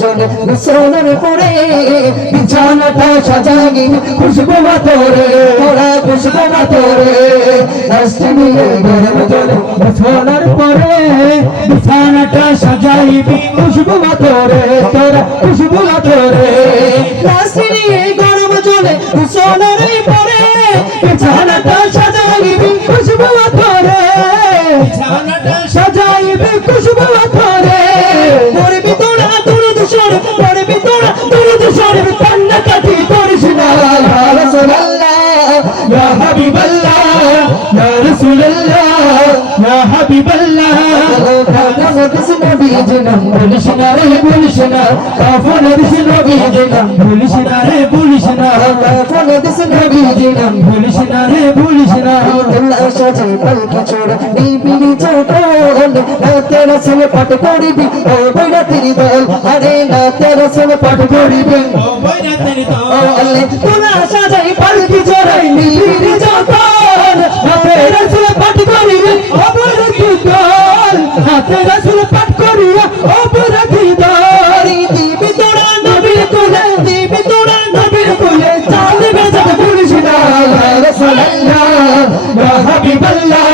চলে বিছানার পরে বিছানাটা সাজাই খুশবু মাতরে তোরা খুশবু মাতরে বিছানার পরে বিছানাটা সাজাইবি খুশবু মাতরে তোরা খুশবু মাতরে গরম চলে বিছানার পরে বিছানাটা সাজাইবি খুশবু মাতরে সাজাইবি খুশবু মাতরে পড়বি তোরা দুরুদ শরীফ কান্না কাটি করিস না। ইয়া রাসূলুল্লাহ ইয়া হাবিবাল্লাহ ইয়া রাসূলুল্লাহ ইয়া হাবিবাল্লাহ। কাফন দিস নবী জনাম বলিস না। রে বলিস না কাফন দিস নবী জনাম বলিস না। রে বলিস না কাফন দিস নবী জনাম বলিস না রে বলিস না আল্লাহ সাজে পালকি চোর চোটল না। তেরা সঙ্গে পাঠ করিবি ও বইরা তিরি দল আরে না তেরা সঙ্গে পাঠ করিবি। ও আল্লাহ তোরা সাজাই পালকি চোরাই বিবিনি চোটল না তেরা সঙ্গে পাঠ করিবি ও বইরা তিরি দল না তেরা সঙ্গে পাঠ করিয়া ও বইরা তিরি দল দিবি তোরা নবীর কোলে দিবি তোরা নবীর কোলে। চাল বেজা পুলিশ না রাসূলুল্লাহ হাবিবাল্লাহ।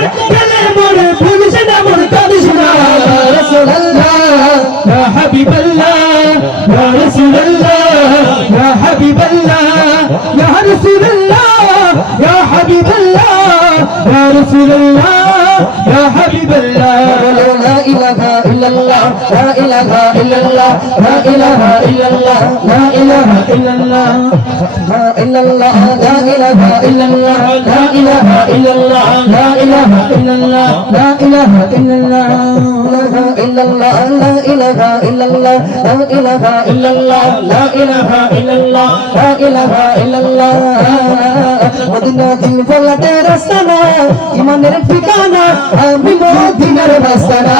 করে গেলে মরে পুলিশ না মরে কাঁদিস না রাসূলুল্লাহ ইয়া হাবিবাল্লাহ ইয়া রাসূলুল্লাহ ইয়া হাবিবাল্লাহ ইয়া রাসূলুল্লাহ ইয়া হাবিবাল্লাহ ইয়া রাসূলুল্লাহ ইয়া হাবিবাল্লাহ ইমানের ঠিকানা আমি মদিনার বাস্তানা